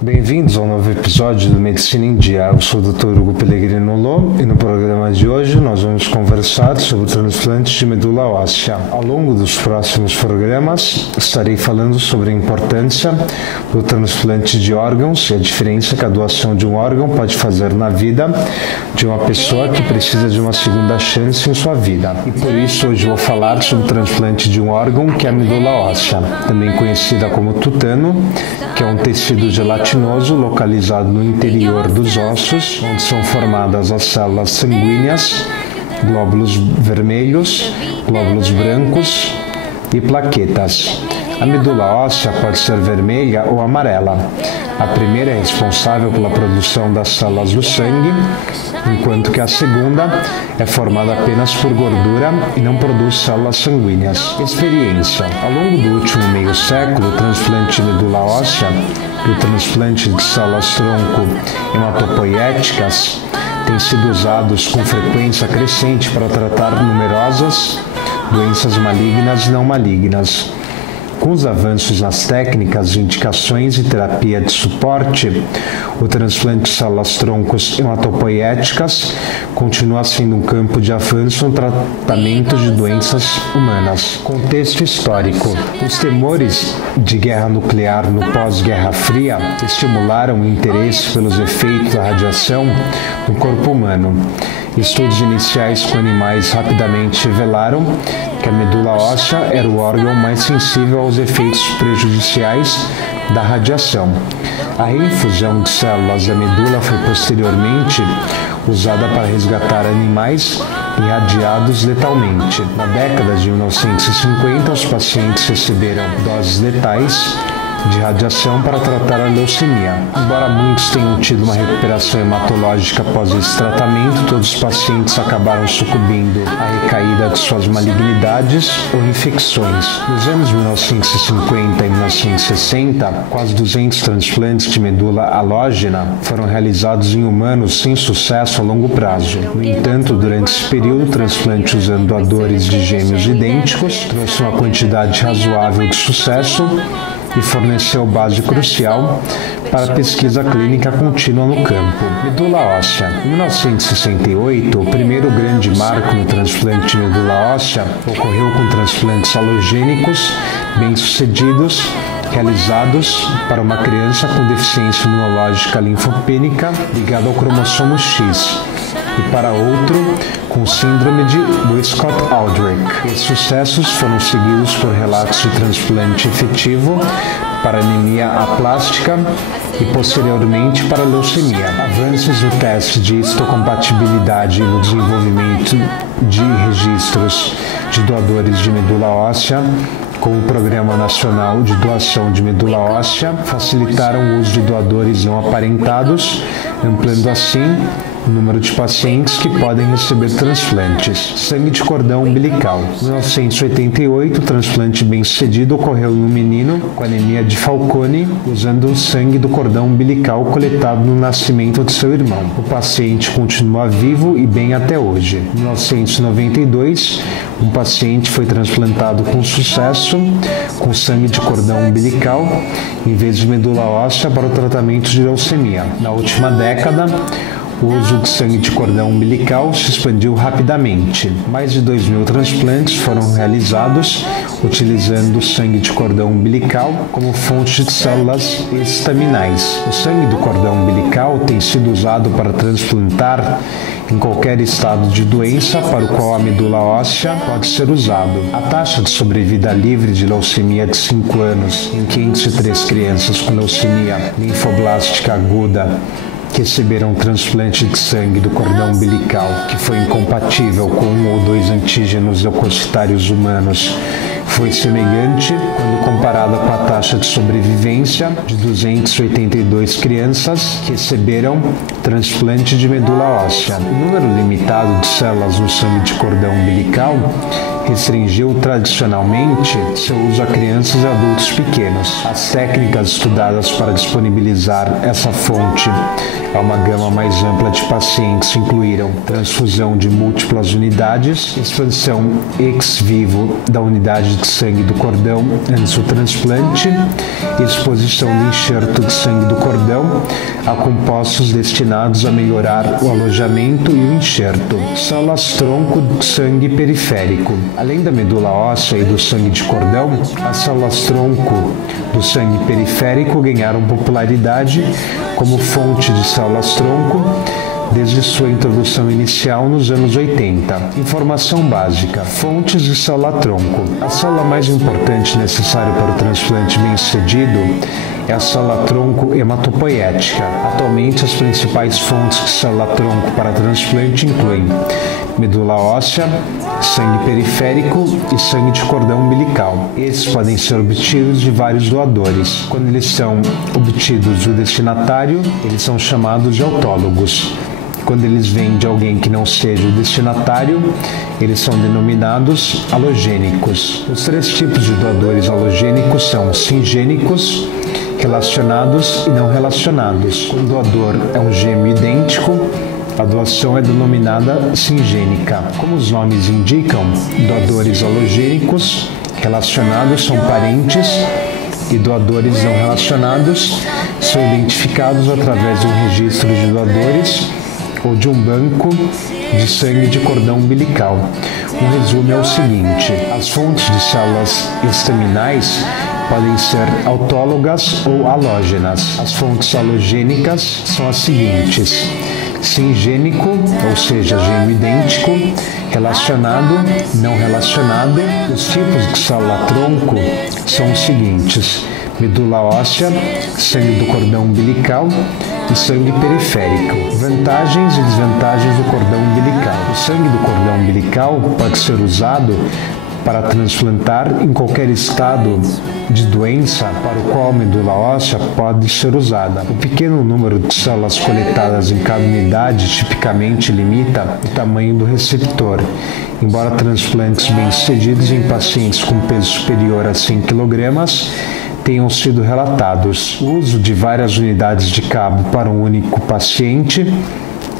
Bem-vindos ao novo episódio do Medicina em Dia. Eu sou o Dr. Hugo Pellegrino Lô e no programa de hoje nós vamos conversar sobre o transplante de medula óssea. Ao longo dos próximos programas estarei falando sobre a importância do transplante de órgãos e a diferença que a doação de um órgão pode fazer na vida de uma pessoa que precisa de uma segunda chance em sua vida. E por isso hoje vou falar sobre o transplante de um órgão que é a medula óssea, também conhecida como tutano, que é um tecido gelatinoso localizado no interior dos ossos, onde são formadas as células sanguíneas, glóbulos vermelhos, glóbulos brancos e plaquetas. A medula óssea pode ser vermelha ou amarela. A primeira é responsável pela produção das células do sangue, enquanto que a segunda é formada apenas por gordura e não produz células sanguíneas. Experiência. Ao longo do último meio século, o transplante de medula óssea e o transplante de células-tronco hematopoiéticas têm sido usados com frequência crescente para tratar numerosas doenças malignas e não malignas. Com os avanços nas técnicas, indicações e terapia de suporte, o transplante de células-troncos hematopoiéticas continua sendo um campo de avanço no tratamento de doenças humanas. Contexto histórico. Os temores de guerra nuclear no pós-Guerra Fria estimularam o interesse pelos efeitos da radiação no corpo humano. Estudos iniciais com animais rapidamente revelaram que a medula óssea era o órgão mais sensível aos efeitos prejudiciais da radiação. A reinfusão de células da medula foi posteriormente usada para resgatar animais irradiados letalmente. Na década de 1950, os pacientes receberam doses letais de radiação para tratar a leucemia. Embora muitos tenham tido uma recuperação hematológica após esse tratamento, todos os pacientes acabaram sucumbindo à recaída de suas malignidades ou infecções. Nos anos 1950 e 1960, quase 200 transplantes de medula halógena foram realizados em humanos sem sucesso a longo prazo. No entanto, durante esse período, o transplante usando doadores de gêmeos idênticos trouxe uma quantidade razoável de sucesso e forneceu base crucial para a pesquisa clínica contínua no campo. Medula óssea. Em 1968, o primeiro grande marco no transplante de medula óssea ocorreu com transplantes alogênicos bem-sucedidos realizados para uma criança com deficiência imunológica linfopênica ligada ao cromossomo X e para outro com síndrome de Wiskott-Aldrich. Esses sucessos foram seguidos por relatos de transplante efetivo para anemia aplástica e posteriormente para leucemia. Avanços no teste de histocompatibilidade e no desenvolvimento de registros de doadores de medula óssea, como o Programa Nacional de Doação de Medula Óssea, facilitaram o uso de doadores não aparentados, ampliando assim o número de pacientes que podem receber transplantes. Sangue de cordão umbilical. Em 1988, o transplante bem-sucedido ocorreu em um menino com anemia de Fanconi, usando o sangue do cordão umbilical coletado no nascimento de seu irmão. O paciente continua vivo e bem até hoje. Em 1992, um paciente foi transplantado com sucesso com sangue de cordão umbilical em vez de medula óssea para o tratamento de leucemia. Na última década, o uso de sangue de cordão umbilical se expandiu rapidamente. Mais de 2.000 transplantes foram realizados utilizando o sangue de cordão umbilical como fonte de células estaminais. O sangue do cordão umbilical tem sido usado para transplantar em qualquer estado de doença para o qual a medula óssea pode ser usado. A taxa de sobrevida livre de leucemia de 5 anos em 503 crianças com leucemia linfoblástica aguda que receberam um transplante de sangue do cordão umbilical que foi incompatível com um ou dois antígenos leucocitários humanos foi semelhante quando comparada com a taxa de sobrevivência de 282 crianças que receberam transplante de medula óssea. O número limitado de células no sangue de cordão umbilical restringiu tradicionalmente seu uso a crianças e adultos pequenos. As técnicas estudadas para disponibilizar essa fonte a uma gama mais ampla de pacientes incluíram transfusão de múltiplas unidades, expansão ex vivo da unidade de sangue do cordão antes do transplante e exposição do enxerto de sangue do cordão a compostos destinados a melhorar o alojamento e o enxerto. Células-tronco de sangue periférico. Além da medula óssea e do sangue de cordão, as células-tronco do sangue periférico ganharam popularidade como fonte de células-tronco desde sua introdução inicial nos anos 80. Informação básica. Fontes de célula-tronco. A célula mais importante necessária para o transplante bem-sucedido é a célula-tronco hematopoética. Atualmente, as principais fontes de célula-tronco para transplante incluem medula óssea, sangue periférico e sangue de cordão umbilical. Esses podem ser obtidos de vários doadores. Quando eles são obtidos do destinatário, eles são chamados de autólogos. Quando eles vêm de alguém que não seja o destinatário, eles são denominados halogênicos. Os três tipos de doadores halogênicos são singênicos, relacionados e não relacionados. Quando o doador é um gêmeo idêntico, a doação é denominada singênica. Como os nomes indicam, doadores halogênicos relacionados são parentes e doadores não relacionados são identificados através de um registro de doadores ou de um banco de sangue de cordão umbilical. Um resumo é o seguinte: as fontes de células estaminais podem ser autólogas ou halógenas. As fontes halogênicas são as seguintes: singênico, ou seja, gêmeo idêntico, relacionado, não relacionado. Os tipos de célula-tronco são os seguintes: medula óssea, sangue do cordão umbilical e sangue periférico. Vantagens e desvantagens do cordão umbilical. O sangue do cordão umbilical pode ser usado para transplantar em qualquer estado de doença para o qual a medula óssea pode ser usada. O pequeno número de células coletadas em cada unidade tipicamente limita o tamanho do receptor. Embora transplantes bem-sucedidos em pacientes com peso superior a 100 kg tenham sido relatados. O uso de várias unidades de cabo para um único paciente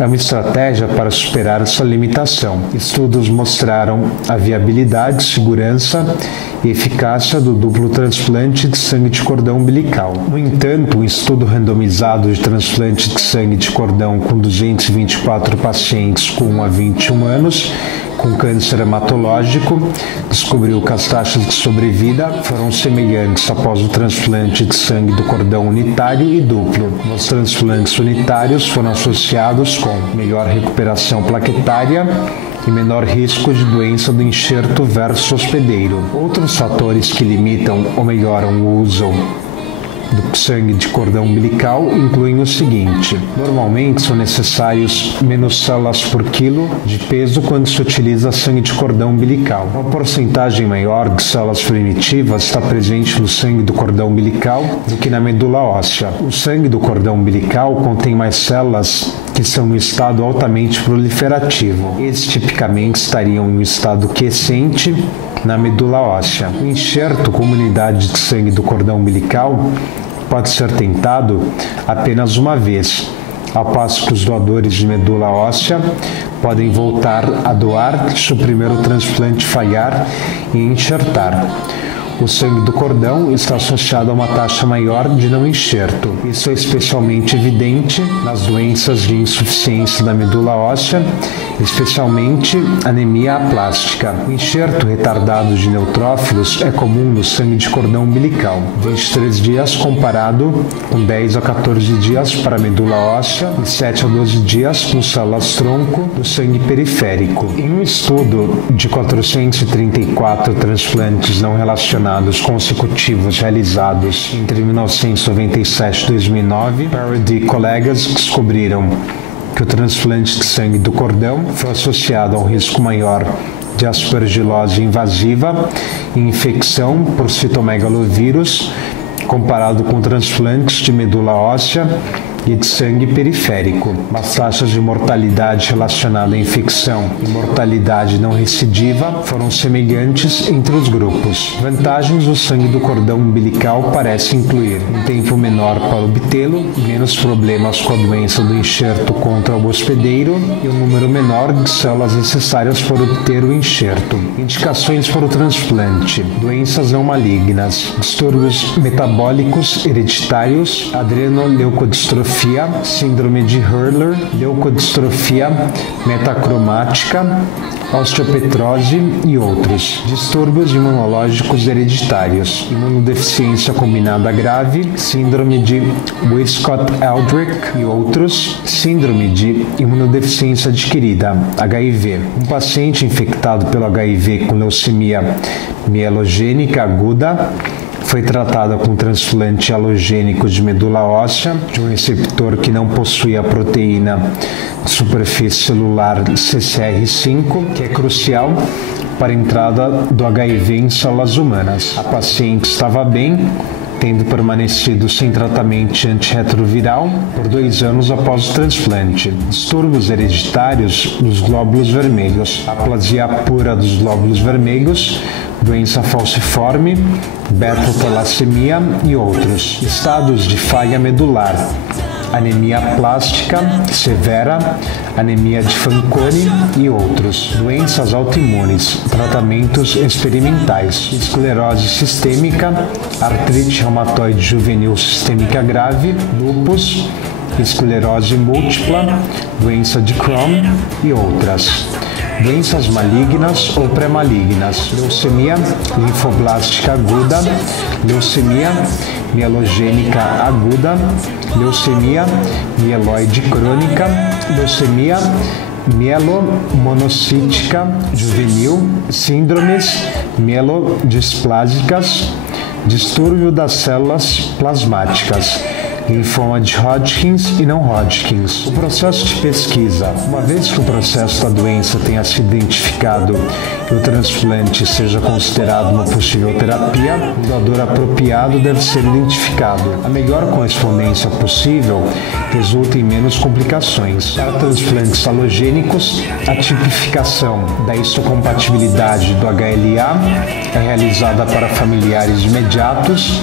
é uma estratégia para superar essa limitação. Estudos mostraram a viabilidade, segurança e eficácia do duplo transplante de sangue de cordão umbilical. No entanto, um estudo randomizado de transplante de sangue de cordão com 224 pacientes com 1 a 21 anos com câncer hematológico descobriu que as taxas de sobrevida foram semelhantes após o transplante de sangue do cordão unitário e duplo. Os transplantes unitários foram associados com melhor recuperação plaquetária e menor risco de doença do enxerto versus hospedeiro. Outros fatores que limitam ou melhoram o uso do sangue de cordão umbilical incluem o seguinte: normalmente são necessários menos células por quilo de peso quando se utiliza sangue de cordão umbilical. Uma porcentagem maior de células primitivas está presente no sangue do cordão umbilical do que na medula óssea. O sangue do cordão umbilical contém mais células que estão no estado altamente proliferativo. Esses tipicamente estariam em um estado quiescente na medula óssea. O enxerto com unidade de sangue do cordão umbilical pode ser tentado apenas uma vez, ao passo que os doadores de medula óssea podem voltar a doar se o primeiro transplante falhar e enxertar. O sangue do cordão está associado a uma taxa maior de não enxerto. Isso é especialmente evidente nas doenças de insuficiência da medula óssea, especialmente anemia aplástica. O enxerto retardado de neutrófilos é comum no sangue de cordão umbilical, 23 dias comparado com 10 a 14 dias para a medula óssea e 7 a 12 dias com células-tronco do sangue periférico. Em um estudo de 434 transplantes não relacionados consecutivos realizados entre 1997 e 2009, Parody e colegas descobriram que o transplante de sangue do cordão foi associado a um risco maior de aspergilose invasiva e infecção por citomegalovírus comparado com transplantes de medula óssea e de sangue periférico. As taxas de mortalidade relacionada à infecção e mortalidade não recidiva foram semelhantes entre os grupos. Vantagens: o sangue do cordão umbilical parece incluir um tempo menor para obtê-lo, menos problemas com a doença do enxerto contra o hospedeiro e um número menor de células necessárias para obter o enxerto. Indicações para o transplante: doenças não malignas, distúrbios metabólicos hereditários, adrenoleucodistrofia, síndrome de Hurler, leucodistrofia metacromática, osteopetrose e outros. Distúrbios imunológicos hereditários, imunodeficiência combinada grave, síndrome de Wiskott-Aldrich e outros. Síndrome de imunodeficiência adquirida, HIV. Um paciente infectado pelo HIV com leucemia mielogênica aguda foi tratada com transplante alogênico de medula óssea de um receptor que não possui a proteína de superfície celular CCR5, que é crucial para a entrada do HIV em células humanas. A paciente estava bem, tendo permanecido sem tratamento antirretroviral por 2 anos após o transplante. Distúrbios hereditários dos glóbulos vermelhos, aplasia pura dos glóbulos vermelhos, doença falciforme, beta-talassemia e outros. Estados de falha medular, anemia plástica severa, anemia de Fanconi e outros. Doenças autoimunes, tratamentos experimentais, esclerose sistêmica, artrite reumatoide juvenil sistêmica grave, lúpus, esclerose múltipla, doença de Crohn e outras. Doenças malignas ou pré-malignas, leucemia linfoblástica aguda, leucemia mielogênica aguda, leucemia mieloide crônica, leucemia mielomonocítica juvenil, síndromes mielodisplásicas, distúrbio das células plasmáticas, linfoma de Hodgkins e não Hodgkins. O processo de pesquisa. Uma vez que o processo da doença tenha sido identificado e o transplante seja considerado uma possível terapia, o doador apropriado deve ser identificado. A melhor correspondência possível resulta em menos complicações. Para transplantes alogênicos, a tipificação da histocompatibilidade do HLA é realizada para familiares imediatos,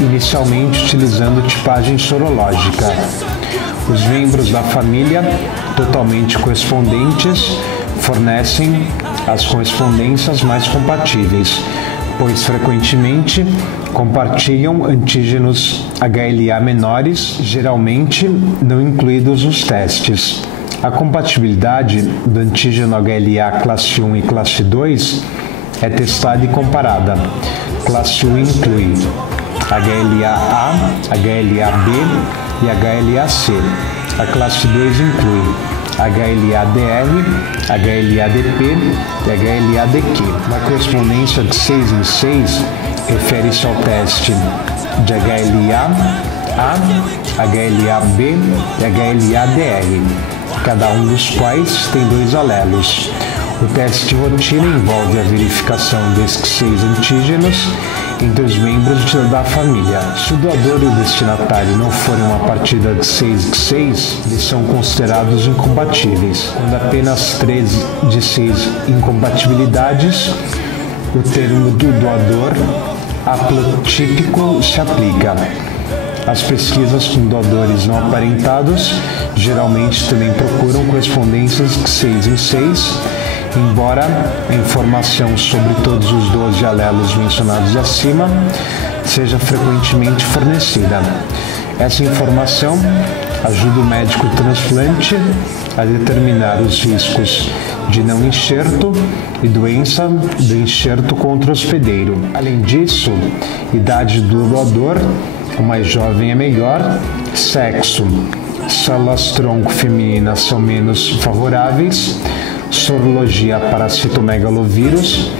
inicialmente utilizando tipagem sorológica. Os membros da família totalmente correspondentes fornecem as correspondências mais compatíveis, pois frequentemente compartilham antígenos HLA menores, geralmente não incluídos nos testes. A compatibilidade do antígeno HLA classe 1 e classe 2 é testada e comparada. Classe 1 inclui HLA-A, HLA-B e HLA-C. A classe 2 inclui HLA-DR, HLA-DP e HLA-DQ. Na correspondência de 6 em 6, refere-se ao teste de HLA-A, HLA-B e HLA-DR, cada um dos quais tem 2 alelos. O teste de rotina envolve a verificação desses 6 antígenos entre os membros da família. Se o doador e o destinatário não forem uma partida de 6 de 6, eles são considerados incompatíveis. Quando apenas 3 de 6 incompatibilidades, o termo do doador haplotípico se aplica. As pesquisas com doadores não aparentados geralmente também procuram correspondências de 6 em 6, embora a informação sobre todos os 12 alelos mencionados acima seja frequentemente fornecida. Essa informação ajuda o médico transplante a determinar os riscos de não enxerto e doença do enxerto contra o hospedeiro. Além disso, idade do doador, o mais jovem é melhor, sexo, células tronco femininas são menos favoráveis, sorologia para citomegalovírus,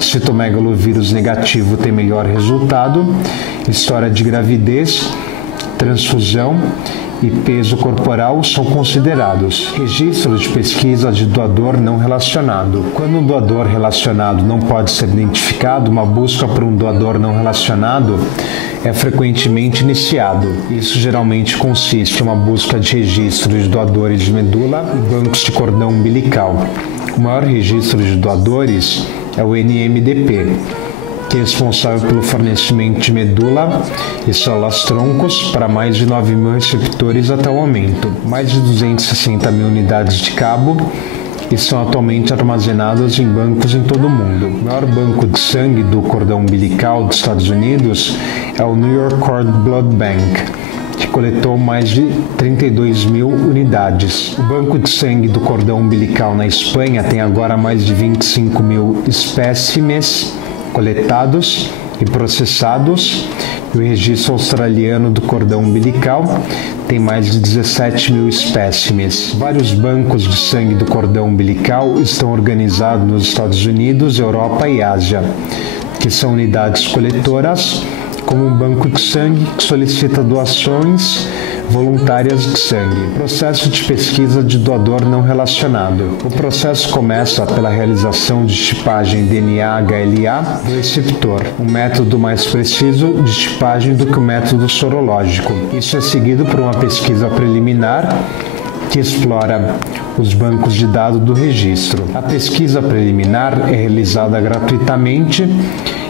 citomegalovírus negativo tem melhor resultado, história de gravidez, transfusão e peso corporal são considerados. Registro de pesquisa de doador não relacionado. Quando um doador relacionado não pode ser identificado, uma busca por um doador não relacionado é frequentemente iniciado. Isso geralmente consiste em uma busca de registro de doadores de medula e bancos de cordão umbilical. O maior registro de doadores é o NMDP, que é responsável pelo fornecimento de medula e células-troncos para mais de 9 mil receptores até o momento. Mais de 260 mil unidades de cabo estão atualmente armazenadas em bancos em todo o mundo. O maior banco de sangue do cordão umbilical dos Estados Unidos é o New York Cord Blood Bank, que coletou mais de 32 mil unidades. O banco de sangue do cordão umbilical na Espanha tem agora mais de 25 mil espécimes coletados e processados, e o registro australiano do cordão umbilical tem mais de 17 mil espécimes. Vários bancos de sangue do cordão umbilical estão organizados nos Estados Unidos, Europa e Ásia, que são unidades coletoras, como um banco de sangue que solicita doações voluntárias de sangue. Processo de pesquisa de doador não relacionado. O processo começa pela realização de tipagem DNA-HLA do receptor, um método mais preciso de tipagem do que o método sorológico. Isso é seguido por uma pesquisa preliminar que explora os bancos de dados do registro. A pesquisa preliminar é realizada gratuitamente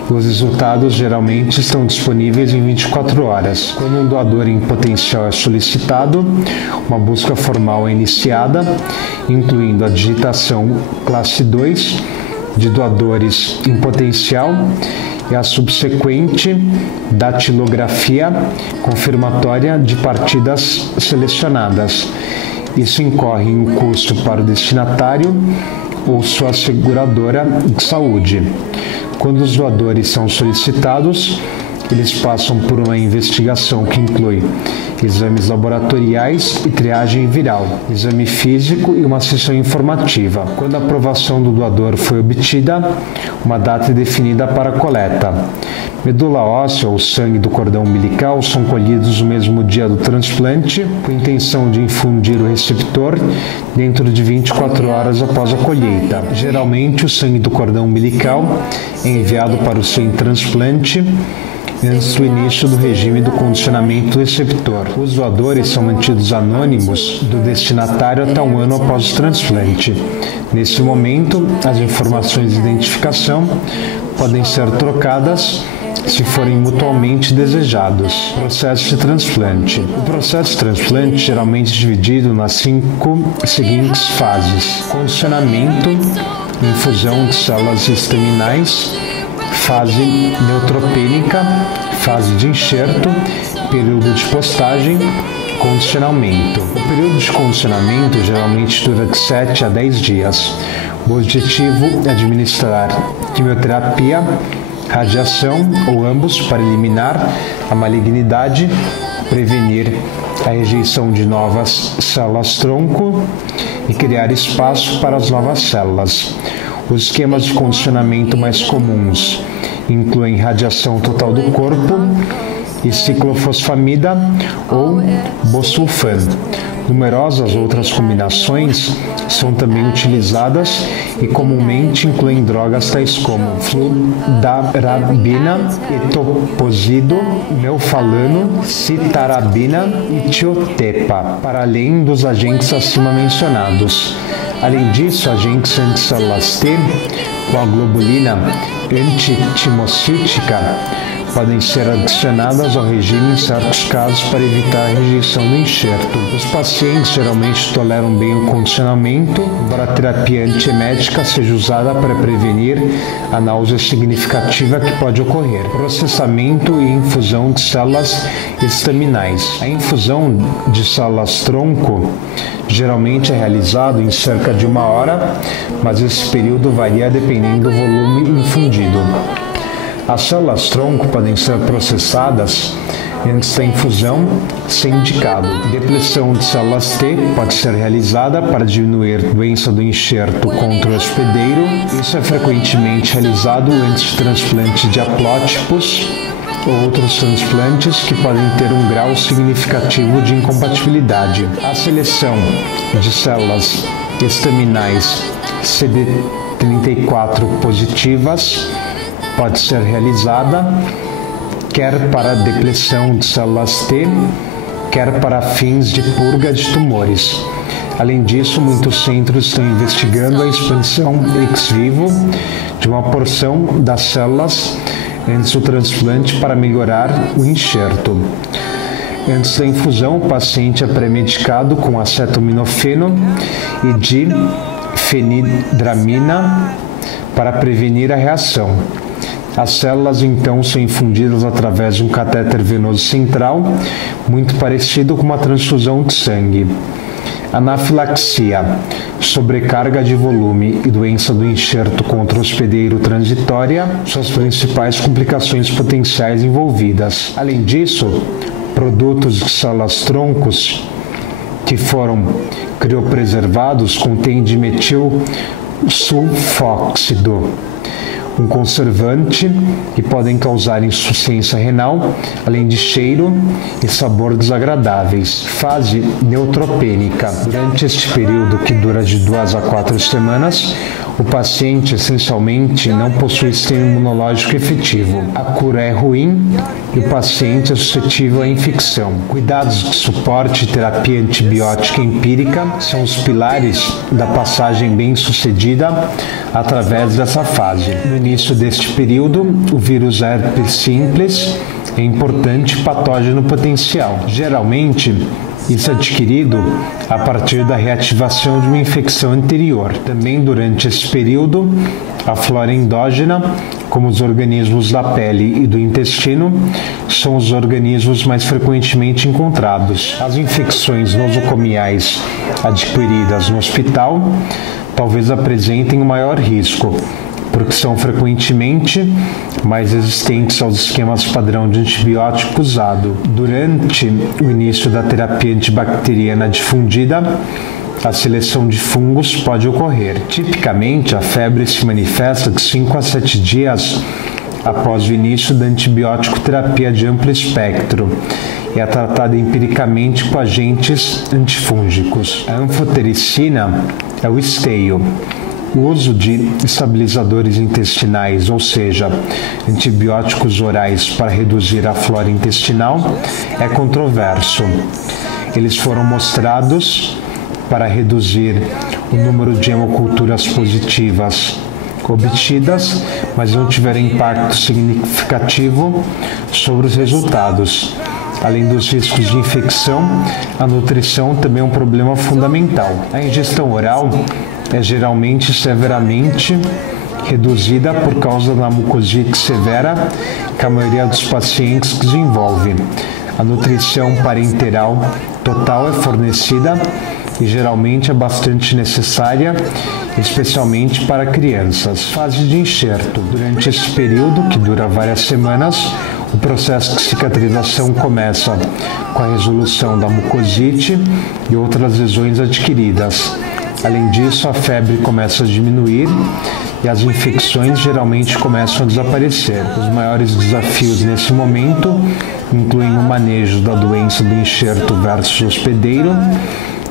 e os resultados geralmente estão disponíveis em 24 horas. Quando um doador em potencial é solicitado, uma busca formal é iniciada, incluindo a digitação classe 2 de doadores em potencial e a subsequente datilografia confirmatória de partidas selecionadas. Isso incorre em um custo para o destinatário ou sua seguradora de saúde. Quando os doadores são solicitados, eles passam por uma investigação que inclui exames laboratoriais e triagem viral, exame físico e uma sessão informativa. Quando a aprovação do doador foi obtida, uma data é definida para a coleta. Medula óssea ou sangue do cordão umbilical são colhidos no mesmo dia do transplante, com a intenção de infundir o receptor dentro de 24 horas após a colheita. Geralmente, o sangue do cordão umbilical é enviado para o centro de transplante antes do início do regime do condicionamento do receptor. Os doadores são mantidos anônimos do destinatário até um ano após o transplante. Nesse momento, as informações de identificação podem ser trocadas se forem mutuamente desejados. Processo de transplante. O processo de transplante geralmente é dividido nas 5 seguintes fases: condicionamento, infusão de células estaminais, fase neutropênica, fase de enxerto, período de postagem, condicionamento. O período de condicionamento geralmente dura de 7 a 10 dias. O objetivo é administrar quimioterapia, radiação ou ambos para eliminar a malignidade, prevenir a rejeição de novas células-tronco e criar espaço para as novas células. Os esquemas de condicionamento mais comuns incluem radiação total do corpo e ciclofosfamida ou bosulfan. Numerosas outras combinações são também utilizadas e comumente incluem drogas tais como fludarabina, etoposide, melfalano, citarabina e tiotepa, para além dos agentes acima mencionados. Além disso, agentes anticélulas T, com a globulina antitimocítica, podem ser adicionadas ao regime em certos casos para evitar a rejeição do enxerto. Os pacientes geralmente toleram bem o condicionamento, embora a terapia antiemética seja usada para prevenir a náusea significativa que pode ocorrer. Processamento e infusão de células estaminais. A infusão de células-tronco geralmente é realizado em cerca de 1 hora, mas esse período varia dependendo do volume infundido. As células-tronco podem ser processadas antes da infusão, se indicado. Depressão de células T pode ser realizada para diminuir a doença do enxerto contra o hospedeiro. Isso é frequentemente realizado antes de transplante de haplótipos ou outros transplantes que podem ter um grau significativo de incompatibilidade. A seleção de células estaminais CD34 positivas pode ser realizada quer para a depleção de células T, quer para fins de purga de tumores. Além disso, muitos centros estão investigando a expansão ex vivo de uma porção das células antes do transplante para melhorar o enxerto. Antes da infusão, o paciente é pré-medicado com acetaminofeno e difenidramina para prevenir a reação. As células então são infundidas através de um catéter venoso central, muito parecido com uma transfusão de sangue. Anafilaxia, sobrecarga de volume e doença do enxerto contra-hospedeiro transitória são as principais complicações potenciais envolvidas. Além disso, produtos de células troncos que foram criopreservados contêm dimetil sulfóxido, um conservante, e podem causar insuficiência renal, além de cheiro e sabor desagradáveis. Fase neutropênica. Durante este período, que dura de 2 a 4 semanas, o paciente essencialmente não possui sistema imunológico efetivo. A cura é ruim e o paciente é suscetível à infecção. Cuidados de suporte e terapia antibiótica empírica são os pilares da passagem bem-sucedida através dessa fase. No início deste período, o vírus herpes simples é importante patógeno potencial. Geralmente, isso é adquirido a partir da reativação de uma infecção anterior. Também durante esse período, a flora endógena, como os organismos da pele e do intestino, são os organismos mais frequentemente encontrados. As infecções nosocomiais adquiridas no hospital talvez apresentem um maior risco, porque são frequentemente mais resistentes aos esquemas padrão de antibiótico usado. Durante o início da terapia antibacteriana difundida, a seleção de fungos pode ocorrer. Tipicamente, a febre se manifesta de 5 a 7 dias após o início da antibiótico terapia de amplo espectro e é tratada empiricamente com agentes antifúngicos. A anfotericina é o esteio. O uso de estabilizadores intestinais, ou seja, antibióticos orais para reduzir a flora intestinal, é controverso. Eles foram mostrados para reduzir o número de hemoculturas positivas obtidas, mas não tiveram impacto significativo sobre os resultados. Além dos riscos de infecção, a nutrição também é um problema fundamental. A ingestão oral é geralmente severamente reduzida por causa da mucosite severa que a maioria dos pacientes desenvolve. A nutrição parenteral total é fornecida e geralmente é bastante necessária, especialmente para crianças. Fase de enxerto. Durante esse período, que dura várias semanas, o processo de cicatrização começa com a resolução da mucosite e outras lesões adquiridas. Além disso, a febre começa a diminuir e as infecções geralmente começam a desaparecer. Os maiores desafios nesse momento incluem o manejo da doença do enxerto versus hospedeiro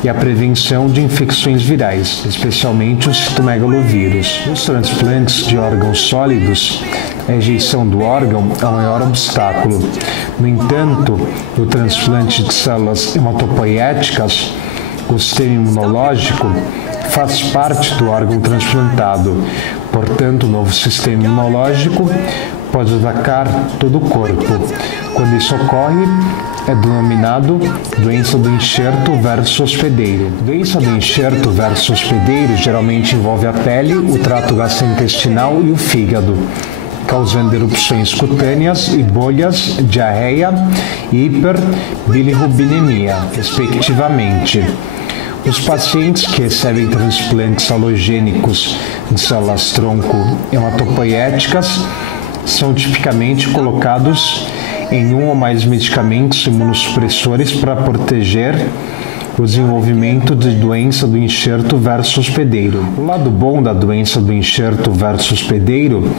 e a prevenção de infecções virais, especialmente o citomegalovírus. Nos transplantes de órgãos sólidos, a rejeição do órgão é o maior obstáculo. No entanto, no transplante de células hematopoéticas, o sistema imunológico faz parte do órgão transplantado. Portanto, o novo sistema imunológico pode atacar todo o corpo. Quando isso ocorre, é denominado doença do enxerto versus hospedeiro. Doença do enxerto versus hospedeiro geralmente envolve a pele, o trato gastrointestinal e o fígado, causando erupções cutâneas e bolhas, diarreia e hiperbilirrubinemia, respectivamente. Os pacientes que recebem transplantes alogênicos de células tronco hematopoéticas são tipicamente colocados em um ou mais medicamentos imunossupressores para proteger o desenvolvimento de doença do enxerto versus hospedeiro. O lado bom da doença do enxerto versus hospedeiro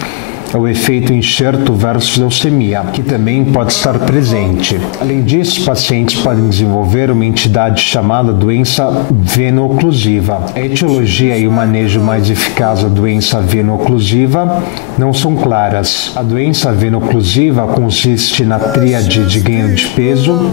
é o efeito enxerto versus leucemia, que também pode estar presente. Além disso, pacientes podem desenvolver uma entidade chamada doença veno-oclusiva. A etiologia e o manejo mais eficaz da doença veno-oclusiva não são claras. A doença veno-oclusiva consiste na tríade de ganho de peso,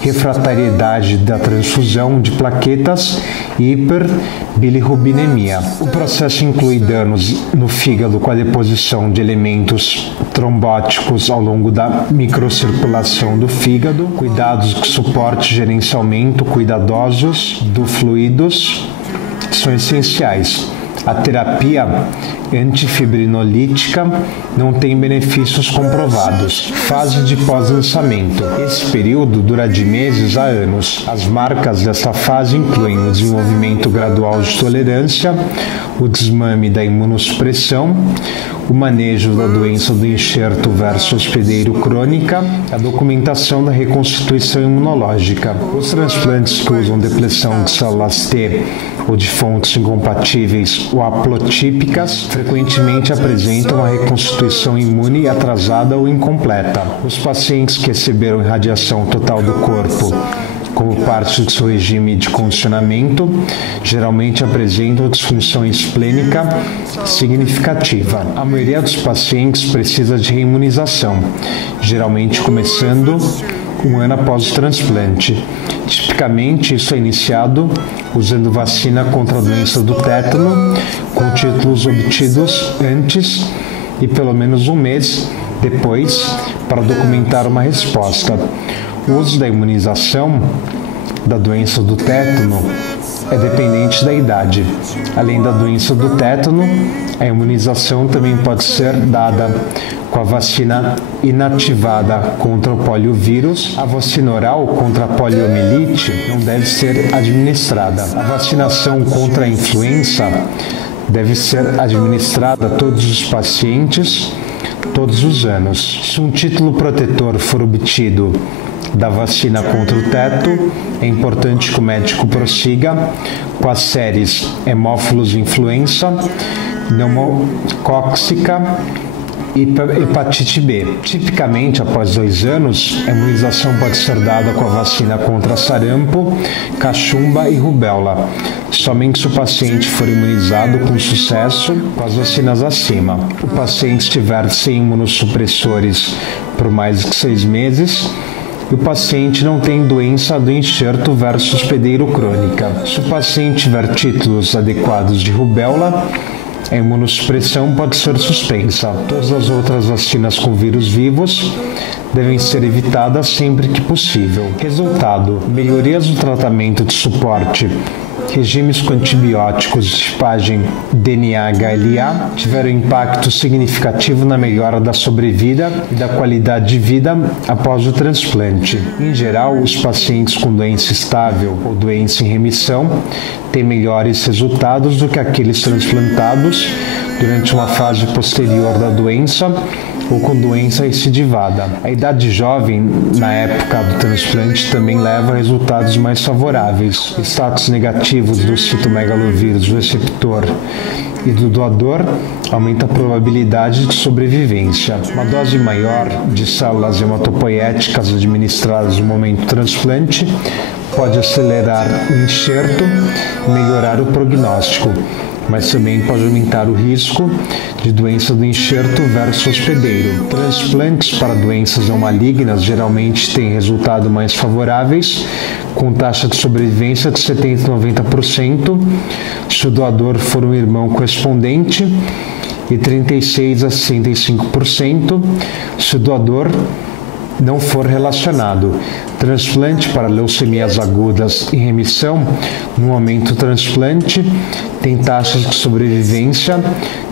refratariedade da transfusão de plaquetas e hiperbilirrubinemia. O processo inclui danos no fígado com a deposição de elementos trombóticos ao longo da microcirculação do fígado, cuidados que suporte gerenciamento cuidadosos do fluidos são essenciais. A terapia antifibrinolítica não tem benefícios comprovados. Fase de pós-lançamento. Esse período dura de meses a anos. As marcas dessa fase incluem o desenvolvimento gradual de tolerância, o desmame da imunossupressão, o manejo da doença do enxerto versus hospedeiro crônica, a documentação da reconstituição imunológica. Os transplantes que usam depleção de células T ou de fontes incompatíveis ou haplotípicas frequentemente apresentam a reconstituição imune atrasada ou incompleta. Os pacientes que receberam irradiação total do corpo como parte do seu regime de condicionamento, geralmente apresentam disfunção esplênica significativa. A maioria dos pacientes precisa de reimunização, geralmente começando um ano após o transplante. Tipicamente, isso é iniciado usando vacina contra a doença do tétano, com títulos obtidos antes e pelo menos um mês depois para documentar uma resposta. O uso da imunização da doença do tétano é dependente da idade. Além da doença do tétano, a imunização também pode ser dada com a vacina inativada contra o poliovírus. A vacina oral contra a poliomielite não deve ser administrada. A vacinação contra a influenza deve ser administrada a todos os pacientes todos os anos. Se um título protetor for obtido da vacina contra o tétano, é importante que o médico prossiga com as séries hemófilos influenza, pneumocóxica e hepatite B. Tipicamente, após 2 anos, a imunização pode ser dada com a vacina contra sarampo, cachumba e rubéola, somente se o paciente for imunizado com sucesso com as vacinas acima. O paciente estiver sem imunossupressores por mais de 6 meses, e o paciente não tem doença do enxerto versus hospedeiro crônica. Se o paciente tiver títulos adequados de rubéola, a imunossupressão pode ser suspensa. Todas as outras vacinas com vírus vivos devem ser evitadas sempre que possível. Resultado: melhorias no tratamento de suporte. Regimes com antibióticos de tipagem DNA-HLA tiveram impacto significativo na melhora da sobrevida e da qualidade de vida após o transplante. Em geral, os pacientes com doença estável ou doença em remissão têm melhores resultados do que aqueles transplantados durante uma fase posterior da doença ou com doença recidivada. A idade jovem, na época do transplante, também leva a resultados mais favoráveis. Status negativos do citomegalovírus do receptor e do doador aumenta a probabilidade de sobrevivência. Uma dose maior de células hematopoéticas administradas no momento do transplante pode acelerar o enxerto e melhorar o prognóstico, mas também pode aumentar o risco de doença do enxerto versus hospedeiro. Transplantes para doenças não malignas geralmente têm resultados mais favoráveis, com taxa de sobrevivência de 70% a 90%, se o doador for um irmão correspondente, e 36% a 65%, se o doador não for relacionado. Transplante para leucemias agudas em remissão, no momento do transplante, tem taxas de sobrevivência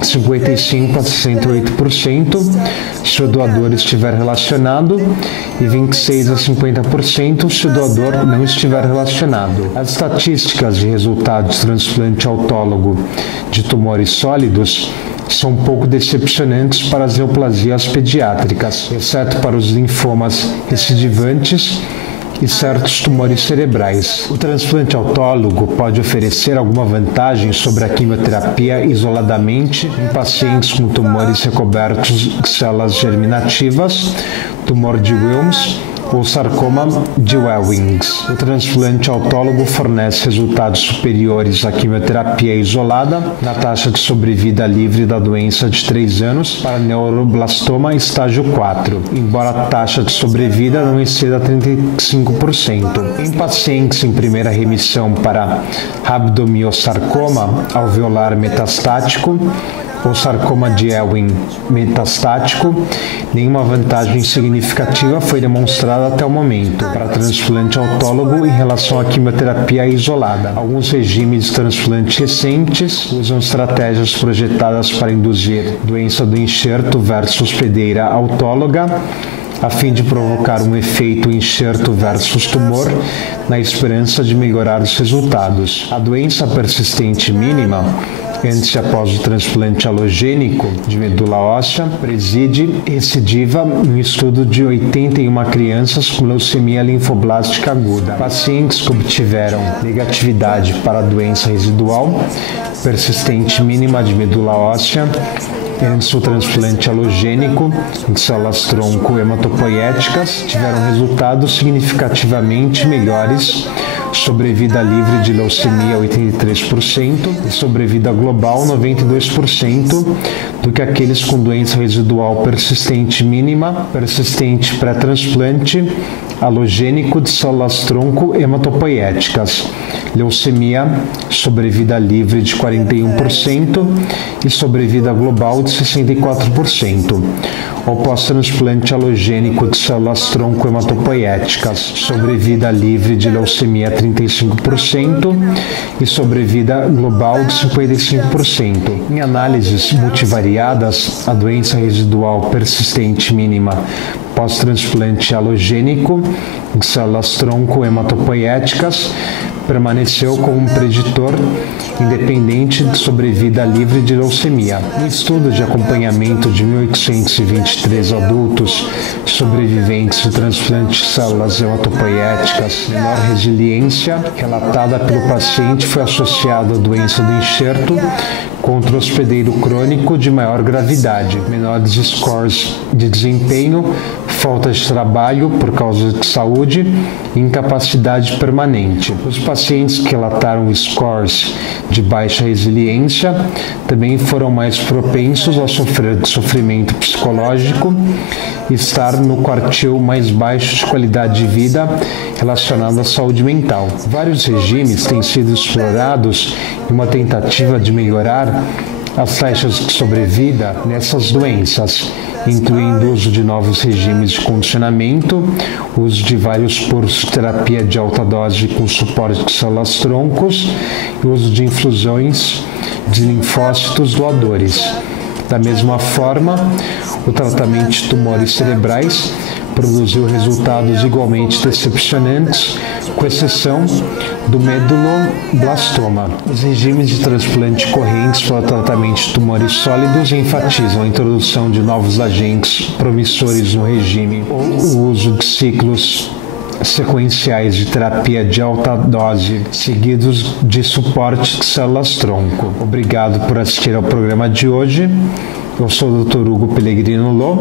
de 55% a 68% se o doador estiver relacionado e 26% a 50% se o doador não estiver relacionado. As estatísticas de resultados de transplante autólogo de tumores sólidos são um pouco decepcionantes para as neoplasias pediátricas, exceto para os linfomas recidivantes e certos tumores cerebrais. O transplante autólogo pode oferecer alguma vantagem sobre a quimioterapia isoladamente em pacientes com tumores recobertos de células germinativas, tumor de Wilms ou sarcoma de Ewings. O transplante autólogo fornece resultados superiores à quimioterapia isolada na taxa de sobrevida livre da doença de 3 anos para neuroblastoma estágio 4, embora a taxa de sobrevida não exceda 35%. Em pacientes em primeira remissão para rabdomiosarcoma alveolar metastático ou sarcoma de Ewing metastático, nenhuma vantagem significativa foi demonstrada até o momento para transplante autólogo em relação à quimioterapia isolada. Alguns regimes de transplante recentes usam estratégias projetadas para induzir doença do enxerto versus hospedeira autóloga, a fim de provocar um efeito enxerto versus tumor, na esperança de melhorar os resultados. A doença persistente mínima antes e após o transplante alogênico de medula óssea preside recidiva no estudo de 81 crianças com leucemia linfoblástica aguda. Pacientes que obtiveram negatividade para a doença residual persistente mínima de medula óssea antes do transplante alogênico em células-tronco hematopoéticas tiveram resultados significativamente melhores, sobrevida livre de leucemia 83% e sobrevida global 92%, do que aqueles com doença residual persistente mínima, persistente pré-transplante, alogênico de células-tronco hematopoéticas, leucemia, sobrevida livre de 41% e sobrevida global de 64%. Ou pós-transplante alogênico de células-tronco hematopoéticas, sobrevida livre de leucemia 35% e sobrevida global de 55%. Em análises multivariadas, a doença residual persistente mínima pós-transplante alogênico em células-tronco hematopoéticas permaneceu como um preditor independente de sobrevida livre de leucemia. Um estudo de acompanhamento de 1.823 adultos sobreviventes de transplante de células hematopoéticas, menor resiliência relatada pelo paciente foi associado à doença do enxerto contra o hospedeiro crônico de maior gravidade, menores scores de desempenho, falta de trabalho por causa de saúde e incapacidade permanente. Os pacientes que relataram scores de baixa resiliência também foram mais propensos a sofrer de sofrimento psicológico e estar no quartil mais baixo de qualidade de vida relacionado à saúde mental. Vários regimes têm sido explorados em uma tentativa de melhorar as taxas de sobrevida nessas doenças, incluindo o uso de novos regimes de condicionamento, o uso de vários cursos de terapia de alta dose com suporte de células-troncos e o uso de infusões de linfócitos doadores. Da mesma forma, o tratamento de tumores cerebrais produziu resultados igualmente decepcionantes, com exceção do meduloblastoma. Os regimes de transplante correntes para o tratamento de tumores sólidos enfatizam a introdução de novos agentes promissores no regime, ou o uso de ciclos sequenciais de terapia de alta dose, seguidos de suporte de células-tronco. Obrigado por assistir ao programa de hoje. Eu sou o Dr. Hugo Pellegrino Lô.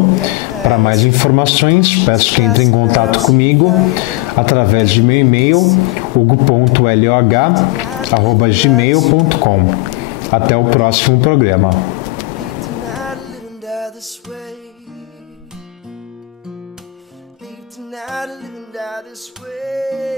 Para mais informações, peço que entre em contato comigo através de meu e-mail hugo.loh@gmail.com. Até o próximo programa. This way.